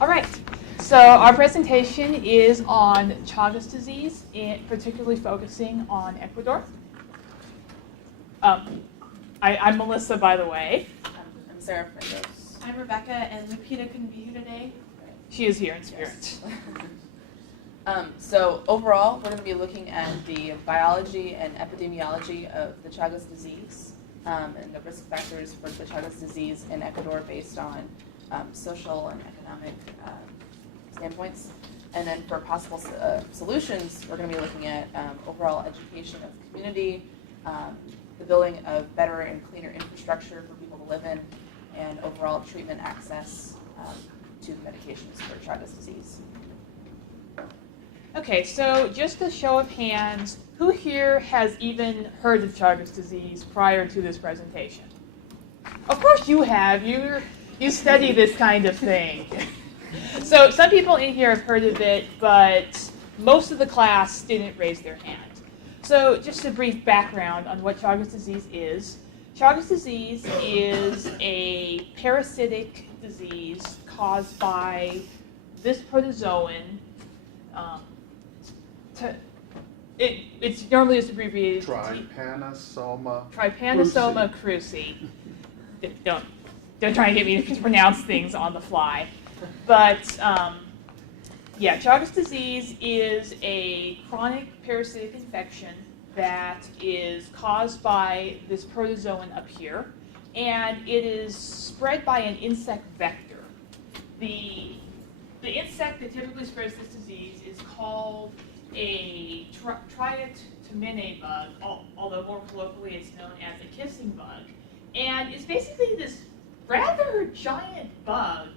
All right, so our presentation is on Chagas disease, particularly focusing on Ecuador. I'm Melissa, by the way. I'm Sarah Fernandez. I'm Rebecca, and Lupita couldn't be here today. She is here in spirit. Yes. So overall, we're going to be looking at the biology and epidemiology of the Chagas disease and the risk factors for the Chagas disease in Ecuador based on social and economic standpoints. And then for possible solutions, we're going to be looking at overall education of the community, the building of better and cleaner infrastructure for people to live in, and overall treatment access to medications for Chagas disease. Okay, so just a show of hands, who here has even heard of Chagas disease prior to this presentation? Of course you have. You study this kind of thing. So some people in here have heard of it, but most of the class didn't raise their hand. So just a brief background on what Chagas disease is. Chagas disease is a parasitic disease caused by this protozoan. It's normally just abbreviated Trypanosoma cruzi. Don't try and get me to pronounce things on the fly. But yeah, Chagas disease is a chronic parasitic infection that is caused by this protozoan up here, and it is spread by an insect vector. The insect that typically spreads this disease is called a triatomine bug, although more colloquially it's known as a kissing bug. And it's basically this rather giant bug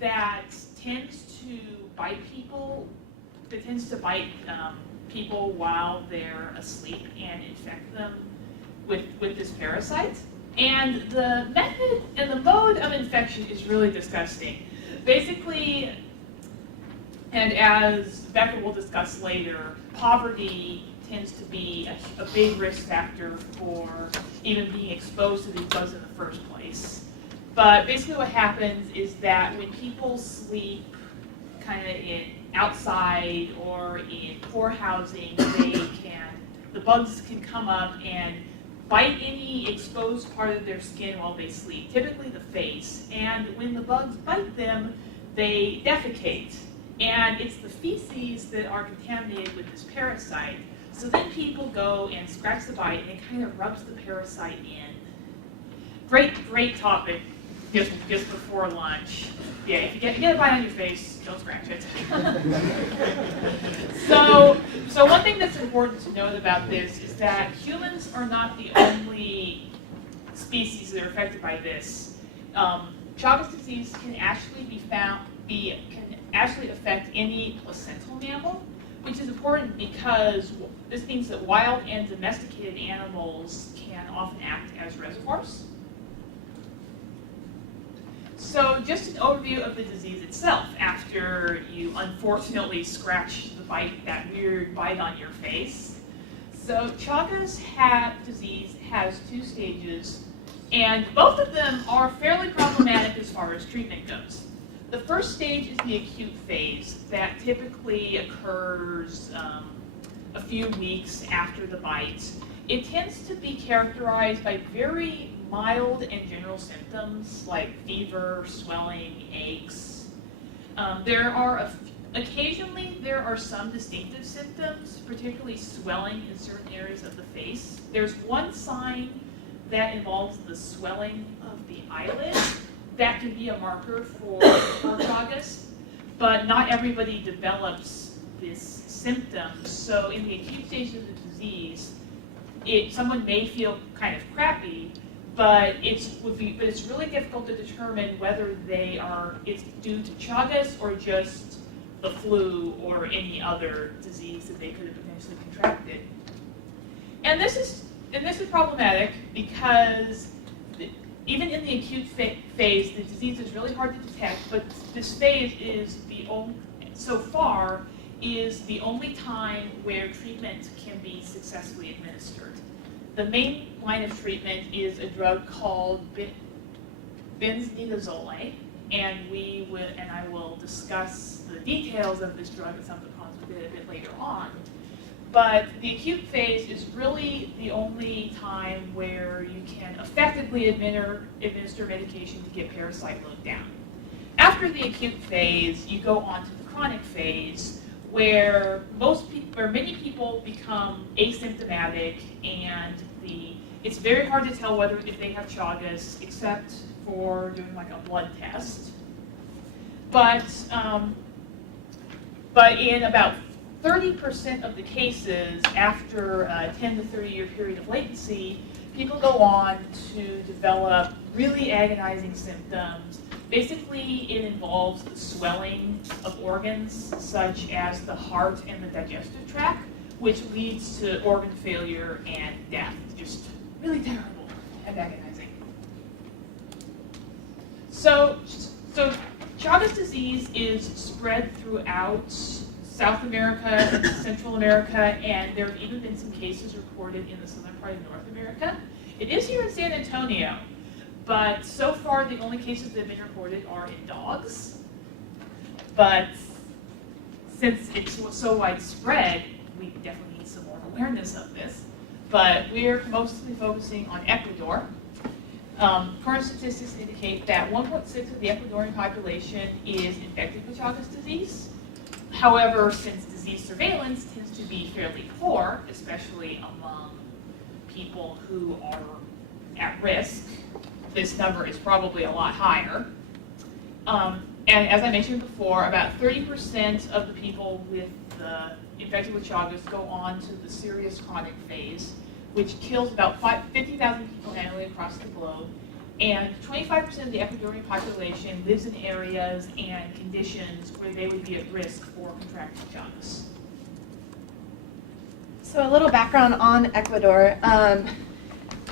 that tends to bite people, people while they're asleep and infect them with this parasite. And the method and the mode of infection is really disgusting. Basically, and as Becca will discuss later, poverty tends to be a big risk factor for even being exposed to these bugs in the first place. But basically what happens is that when people sleep kind of outside or in poor housing, the bugs can come up and bite any exposed part of their skin while they sleep, typically the face. And when the bugs bite them, they defecate. And it's the feces that are contaminated with this parasite. So then people go and scratch the bite and it kind of rubs the parasite in. Great topic just before lunch. Yeah, if you get a bite on your face, don't scratch it. So one thing that's important to note about this is that humans are not the only species that are affected by this. Chagas disease can actually affect any placental mammal, which is important because this means that wild and domesticated animals can often act as reservoirs. So just an overview of the disease itself after you unfortunately scratch that weird bite on your face. So Chagas disease has 2 stages, and both of them are fairly problematic as far as treatment goes. The first stage is the acute phase that typically occurs a few weeks after the bite. It tends to be characterized by very mild and general symptoms like fever, swelling, aches. Occasionally there are some distinctive symptoms, particularly swelling in certain areas of the face. There's one sign that involves the swelling of the eyelid. That can be a marker for Chagas, but not everybody develops this symptom. So in the acute stage of the disease, someone may feel kind of crappy, but it's really difficult to determine whether it's due to Chagas or just the flu or any other disease that they could have potentially contracted. And this is problematic because even in the acute phase, the disease is really hard to detect, but this phase is so far is the only time where treatment can be successfully administered. The main line of treatment is a drug called benznidazole, and I will discuss the details of this drug and some of the cons with it a bit later on. But the acute phase is really the only time where you can effectively administer medication to get parasite load down. After the acute phase, you go on to the chronic phase, where many people become asymptomatic, and it's very hard to tell whether if they have Chagas, except for doing like a blood test. But in about 30% of the cases, after a 10 to 30 year period of latency, people go on to develop really agonizing symptoms. Basically, it involves the swelling of organs, such as the heart and the digestive tract, which leads to organ failure and death. Just really terrible and agonizing. So Chagas disease is spread throughout South America, Central America, and there have even been some cases reported in the southern part of North America. It is here in San Antonio, but so far the only cases that have been reported are in dogs. But since it's so widespread, we definitely need some more awareness of this. But we're mostly focusing on Ecuador. Current statistics indicate that 1.6 of the Ecuadorian population is infected with Chagas disease. However, since disease surveillance tends to be fairly poor, especially among people who are at risk, this number is probably a lot higher. And as I mentioned before, about 30% of the people infected with Chagas go on to the serious chronic phase, which kills about 50,000 people annually across the globe. And 25% of the Ecuadorian population lives in areas and conditions where they would be at risk for contracting Chagas. So a little background on Ecuador.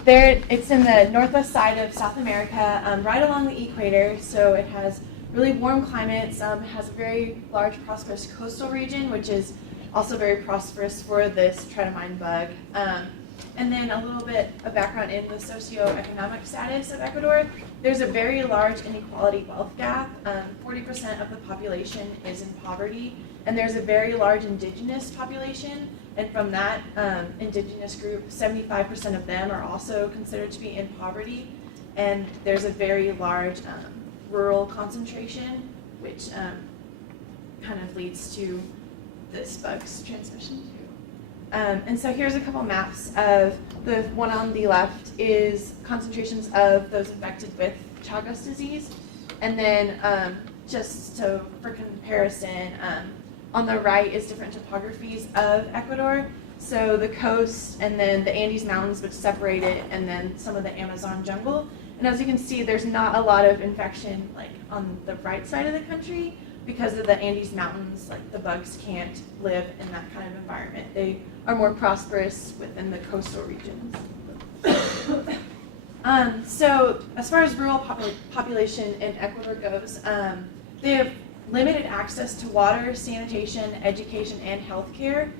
It's in the northwest side of South America, right along the equator, so it has really warm climates. It has a very large, prosperous coastal region, which is also very prosperous for this try-to-mine bug. And then a little bit of background in the socioeconomic status of Ecuador. There's a very large inequality wealth gap. 40% of the population is in poverty, and there's a very large indigenous population. And from that indigenous group, 75% of them are also considered to be in poverty. And there's a very large rural concentration, which kind of leads to this bug's transmission too. And so here's a couple maps of the one on the left is concentrations of those infected with Chagas disease. And then just for comparison, on the right is different topographies of Ecuador. So the coast and then the Andes Mountains, which separate it, and then some of the Amazon jungle. And as you can see, there's not a lot of infection like on the right side of the country because of the Andes Mountains. Like the bugs can't live in that kind of environment. They are more prosperous within the coastal regions. So as far as rural population in Ecuador goes, they have limited access to water, sanitation, education, and healthcare,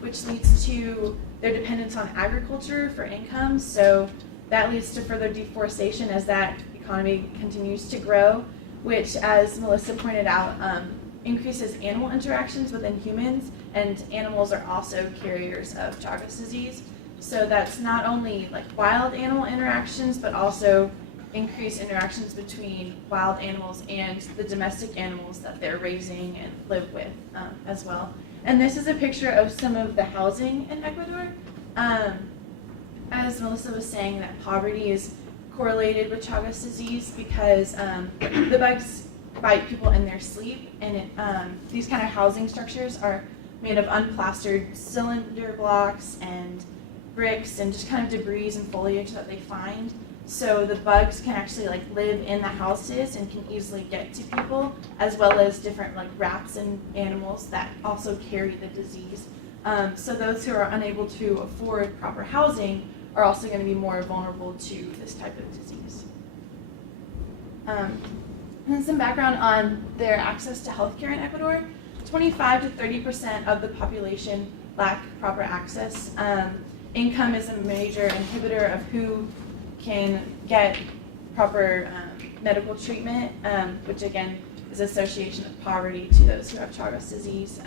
which leads to their dependence on agriculture for income. So that leads to further deforestation as that economy continues to grow, which, as Melissa pointed out, increases animal interactions within humans, and animals are also carriers of Chagas disease. So that's not only like wild animal interactions, but also increased interactions between wild animals and the domestic animals that they're raising and live with as well. And this is a picture of some of the housing in Ecuador. As Melissa was saying, that poverty is correlated with Chagas disease because the bugs bite people in their sleep, and these kind of housing structures are made of unplastered cylinder blocks and bricks and just kind of debris and foliage that they find. So the bugs can actually like live in the houses and can easily get to people, as well as different like rats and animals that also carry the disease. So those who are unable to afford proper housing are also going to be more vulnerable to this type of disease. And some background on their access to healthcare in Ecuador. 25 to 30% of the population lack proper access. Income is a major inhibitor of who can get proper medical treatment, which again, is association of poverty to those who have Chagas disease.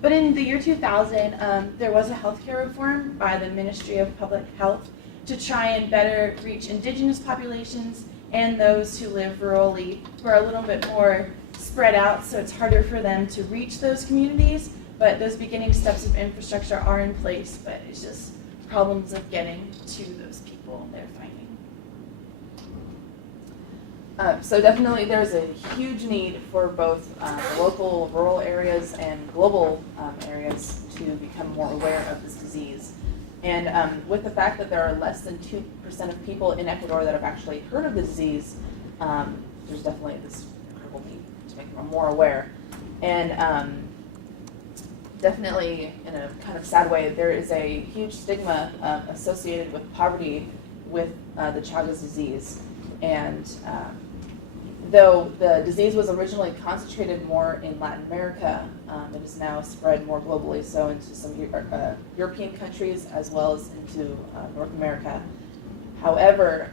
But in the year 2000, there was a healthcare reform by the Ministry of Public Health to try and better reach indigenous populations and those who live rurally, who are a little bit more spread out, so it's harder for them to reach those communities. But those beginning steps of infrastructure are in place, but it's just problems of getting to those people they're finding. So definitely there's a huge need for both local rural areas and global areas to become more aware of this disease. And with the fact that there are less than 2% of people in Ecuador that have actually heard of the disease, there's definitely this incredible need to make them more aware. And definitely, in a kind of sad way, there is a huge stigma associated with poverty with the Chagas disease. And though the disease was originally concentrated more in Latin America, it is now spread more globally, so into some European countries as well as into North America. However,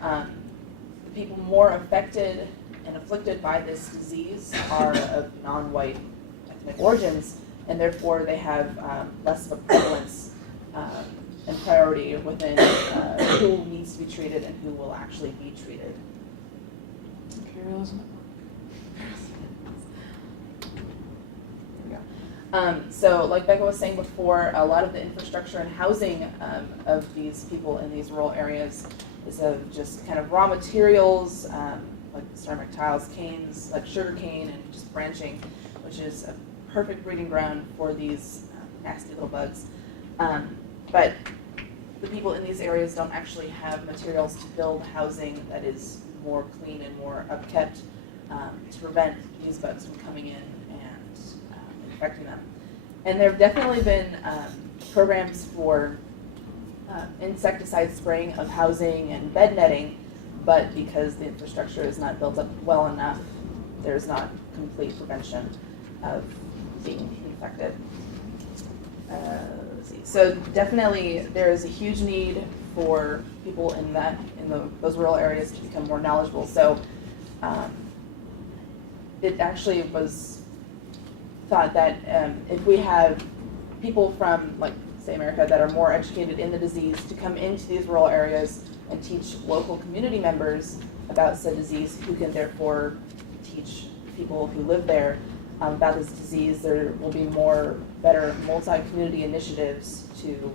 the people more affected and afflicted by this disease are of non-white ethnic origins, and therefore they have less of a prevalence and priority within who needs to be treated and who will actually be treated. Imperialism. So like Becca was saying before, a lot of the infrastructure and housing of these people in these rural areas is of just kind of raw materials, like ceramic tiles, canes, like sugar cane, and just branching, which is a perfect breeding ground for these nasty little bugs. But the people in these areas don't actually have materials to build housing that is more clean and more upkept to prevent these bugs from coming in and infecting them. And there have definitely been programs for insecticide spraying of housing and bed netting, but because the infrastructure is not built up well enough, there's not complete prevention of being infected. Let's see. So definitely there is a huge need for people in those rural areas to become more knowledgeable. So it actually was thought that if we have people from, like, say, America that are more educated in the disease to come into these rural areas and teach local community members about said disease, who can therefore teach people who live there about this disease, there will be better multi-community initiatives to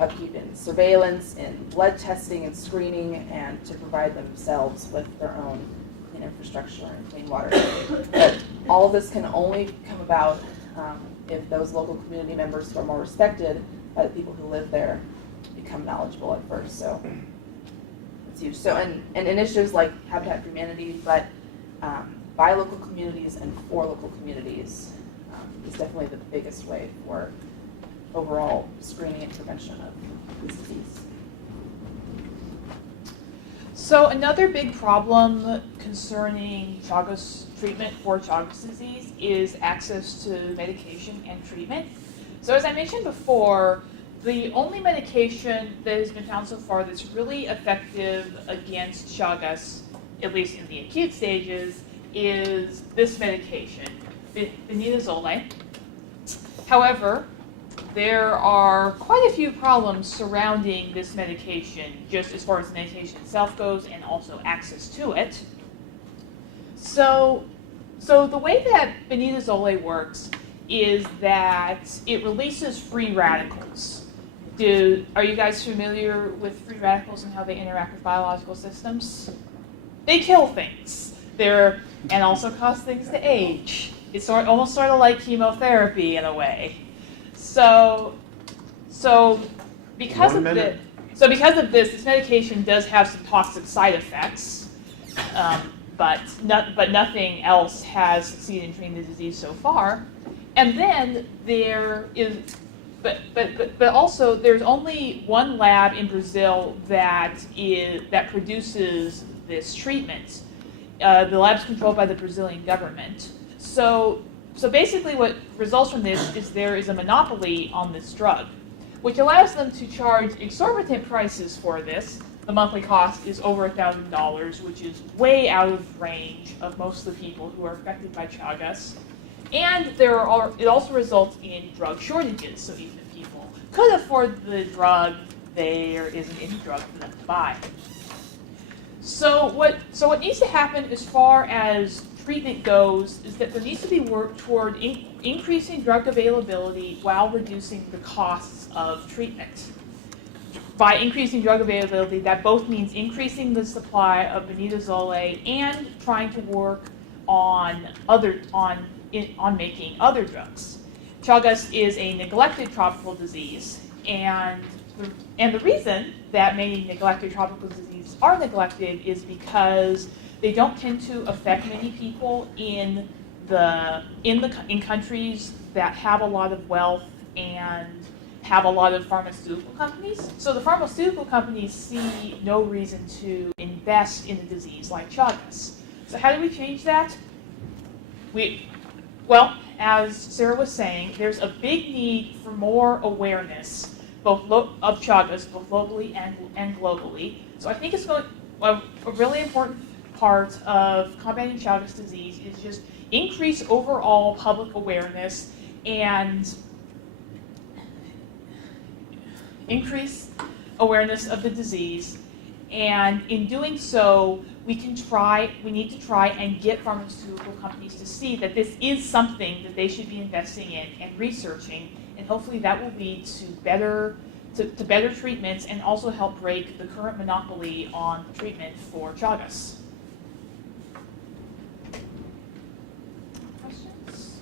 upkeep in surveillance, in blood testing and screening, and to provide themselves with their own clean infrastructure and clean water. But all of this can only come about if those local community members who are more respected by the people who live there become knowledgeable at first. So it's huge. So and initiatives like Habitat for Humanity, but by local communities and for local communities is definitely the biggest way for overall screening and prevention of this disease. So another big problem concerning Chagas treatment for Chagas disease is access to medication and treatment. So as I mentioned before, the only medication that has been found so far that's really effective against Chagas, at least in the acute stages, is this medication, benidazole. However, there are quite a few problems surrounding this medication, just as far as the medication itself goes and also access to it. So the way that benidazole works is that it releases free radicals. Are you guys familiar with free radicals and how they interact with biological systems? They kill things. And also cause things to age. It's almost sort of like chemotherapy in a way. So because of this, this medication does have some toxic side effects, but nothing else has succeeded in treating the disease so far. And then but also there's only one lab in Brazil that produces this treatment. The lab's controlled by the Brazilian government. So basically what results from this is there is a monopoly on this drug, which allows them to charge exorbitant prices for this, the monthly cost is over $1,000, which is way out of range of most of the people who are affected by Chagas. And it also results in drug shortages, so even if people could afford the drug, there isn't any drug for them to buy. So what needs to happen as far as treatment goes is that there needs to be work toward increasing drug availability while reducing the costs of treatment. By increasing drug availability, that both means increasing the supply of benidazole and trying to work on making other drugs. Chagas is a neglected tropical disease, and the reason that many neglected tropical diseases are neglected is because they don't tend to affect many people in countries that have a lot of wealth and have a lot of pharmaceutical companies. So the pharmaceutical companies see no reason to invest in a disease like Chagas. So how do we change that? Well, as Sarah was saying, there's a big need for more awareness of Chagas, both locally and globally. So I think it's a really important part of combating Chagas disease is just increase overall public awareness and increase awareness of the disease. And in doing so, we need to try and get pharmaceutical companies to see that this is something that they should be investing in and researching, and hopefully that will lead to better treatments and also help break the current monopoly on treatment for Chagas. Questions?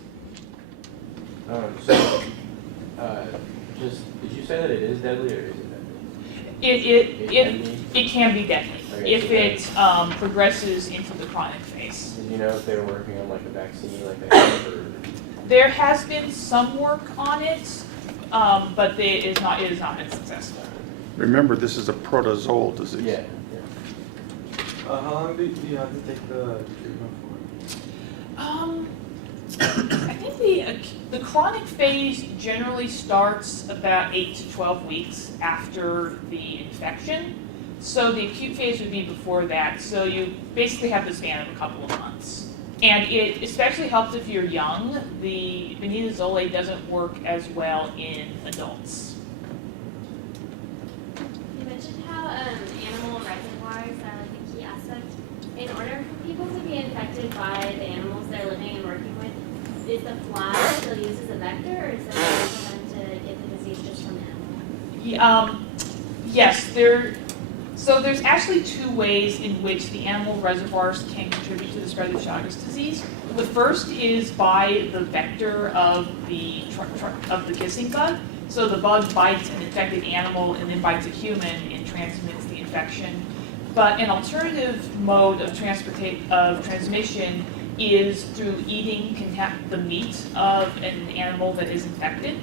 Did you say that it is deadly or is it deadly? It can be deadly if it progresses into the chronic phase. Did you know if they were working on like a vaccine like that? Or? There has been some work on it, but it has not been successful. Remember, this is a protozoal disease. Yeah. How long do you have to take the treatment I think the chronic phase generally starts about 8 to 12 weeks after the infection. So the acute phase would be before that. So you basically have the span of a couple of months. And it especially helps if you're young. The benidazole doesn't work as well in adults. You mentioned how animal reservoirs are like a key aspect. In order for people to be infected by the animals they're living and working with, is the fly still used as a vector, or is there a way for them to get the disease just from animals? Yes, so there's actually two ways in which the animal reservoirs can contribute to the spread of Chagas disease. The first is by the vector of the kissing bug. So the bug bites an infected animal and then bites a human and transmits the infection. But an alternative mode of transmission is through eating the meat of an animal that is infected.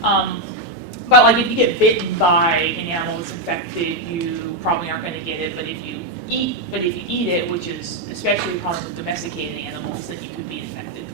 But like if you get bitten by an animal that's infected, you probably aren't going to get it. But if you eat it, which is especially common with domesticated animals, then you could be infected.